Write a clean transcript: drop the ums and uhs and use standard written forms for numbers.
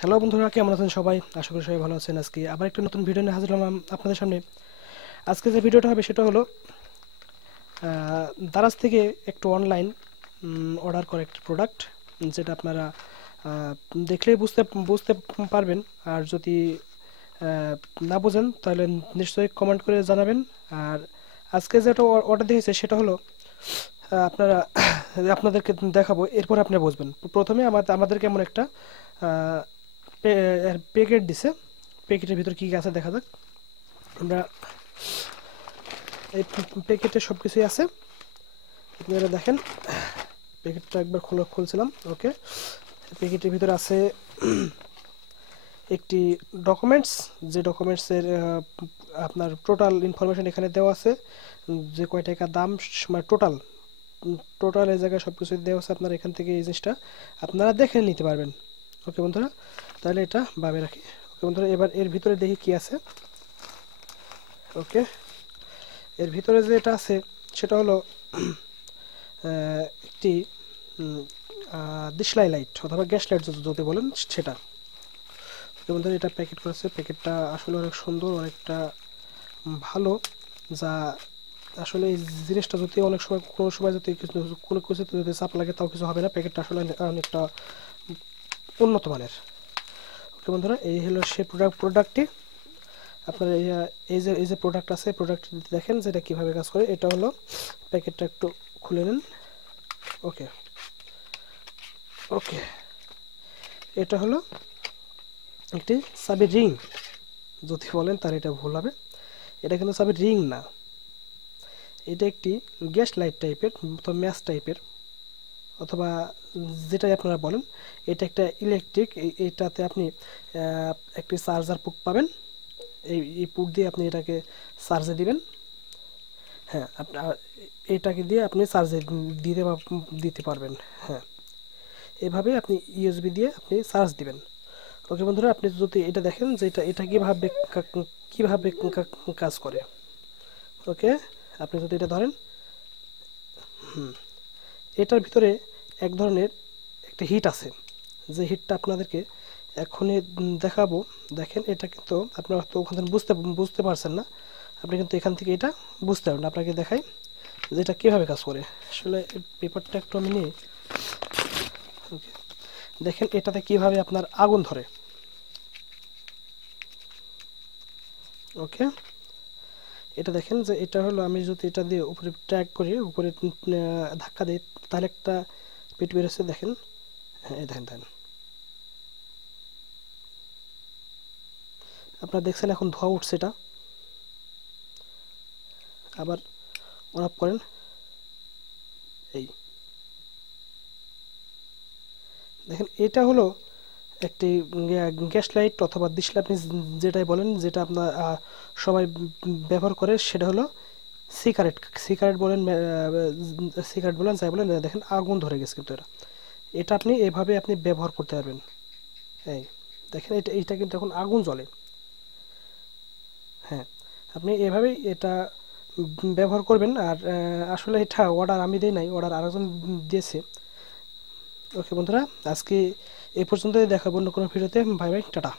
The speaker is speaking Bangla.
হ্যালো বন্ধুরা, কেমন আছেন সবাই? আশা করি সবাই ভালো আছেন। আজকে আবার একটা নতুন ভিডিও নিয়ে হাজির হলাম আপনাদের সামনে। আজকে যে ভিডিওটা হবে সেটা হলো দারাজ থেকে একটু অনলাইন অর্ডার করে একটি প্রোডাক্ট, যেটা আপনারা দেখলেই বুঝতে বুঝতে পারবেন। আর যদি আহ, না বোঝেন তাহলে নিশ্চয়ই কমেন্ট করে জানাবেন। আর আজকে যেটা অর্ডার দিয়েছে সেটা হলো আপনারা আপনাদেরকে দেখাবো, এরপর আপনি বুঝবেন। প্রথমে আমাদেরকে এমন একটা প্যাকেট দিছে। প্যাকেটের ভিতর কী কী আছে দেখা যাক। আমরা এই প্যাকেটে সব কিছুই আছে, আপনারা দেখেন। প্যাকেটটা একবার খুলছিলাম। ওকে, প্যাকেটের ভিতরে আছে একটি ডকুমেন্টস, যে ডকুমেন্টসের আপনার টোটাল ইনফরমেশন এখানে দেওয়া আছে, যে কয় টাকা দাম, মানে টোটাল এই জায়গায় সব কিছু দেওয়া আছে। আপনারা এখান থেকে এই জিনিসটা আপনারা দেখে নিতে পারবেন। ওকে বন্ধুরা, তাহলে এটা ভাবে রাখি। ওকে বন্ধুরা, এবার এর ভিতরে দেখি কি আছে। ওকে, এর ভিতরে যেটা আছে সেটা হলো একটি দিশলাই লাইট অথবা গ্যাস লাইট যদি বলেন সেটা। বন্ধুরা, এটা প্যাকেট করেছে। প্যাকেটটা আসলে অনেক সুন্দর, অনেকটা ভালো। যা আসলে এই জিনিসটা যদি অনেক সময় কোনো সময় যদি কোনো কিছুতে যদি চাপ লাগে তাও কিছু হবে না। প্যাকেটটা আসলে অনেকটা উন্নত মানের। ওকে বন্ধুরা, এই হলো সেই প্রোডাক্টটি। আপনারা এই যে প্রোডাক্ট আছে, প্রোডাক্ট দেখেন যেটা কীভাবে কাজ করে। এটা হলো প্যাকেটটা, একটু খুলে নেন। ওকে ওকে, এটা হলো একটি চাবির রিং যদি বলেন তার এটা ভুল হবে। এটা কিন্তু চাবির রিং না, এটা একটি গ্যাস লাইট টাইপের অথবা ম্যাচ টাইপের, অথবা যেটাই আপনারা বলেন। এটা একটা ইলেকট্রিক। এটাতে আপনি একটি চার্জার পুক পাবেন। এই পুক দিয়ে আপনি এটাকে চার্জে দিবেন। হ্যাঁ, আপনার এটাকে দিয়ে আপনি চার্জে দিতে পারবেন। হ্যাঁ, এভাবে আপনি ইউএসবি দিয়ে আপনি চার্জ দিবেন। ওকে বন্ধুরা, আপনি যদি এটা দেখেন যে এটা কীভাবে কাজ করে। ওকে, আপনি যদি এটা ধরেন, এটার ভিতরে এক ধরনের একটা হিট আছে, যে হিটটা আপনাদেরকে এখনই দেখাবো। দেখেন, এটা কিন্তু আপনারা তো ওখান থেকে বুঝতে পারছেন না। আপনি কিন্তু এখান থেকে এটা বুঝতে পারবেন। আপনাকে দেখাই যে এটা কীভাবে কাজ করে। আসলে পেপারটা একটু আমি নিই। ওকে, দেখেন এটাতে কীভাবে আপনার আগুন ধরে। ওকে, এটা দেখেন যে এটা হলো, আমি যদি এটা দিয়ে উপরে ট্র্যাক করি, উপরে ধাক্কা দিই, তাহলে একটা পেট বেরোচ্ছে। দেখেন, হ্যাঁ দেখেন দেখেন, আপনারা দেখছেন এখন ধোঁয়া উঠছে। এটা আবার অন অফ করেন। এই দেখেন, এটা হলো একটি গ্যাস লাইট অথবা দিশলা, আপনি যেটাই বলেন, যেটা আপনার সবাই ব্যবহার করে। সেটা হলো সিগারেট সিগারেট বলেন, সিগারেট বলেন, যাই বলেন। দেখেন আগুন ধরে গেছে, কিন্তু এটা এটা আপনি এভাবে আপনি ব্যবহার করতে পারবেন। এই দেখেন, এটা কিন্তু এখন আগুন জ্বলে। হ্যাঁ, আপনি এভাবেই এটা ব্যবহার করবেন। আর আসলে এটা অর্ডার আমি দিই নাই, অর্ডার আরেকজন দিয়েছে। ওকে বন্ধুরা, আজকে এই পর্যন্তই। দেখাবো অন্য কোনো ভিডিওতে। Bye bye, tata.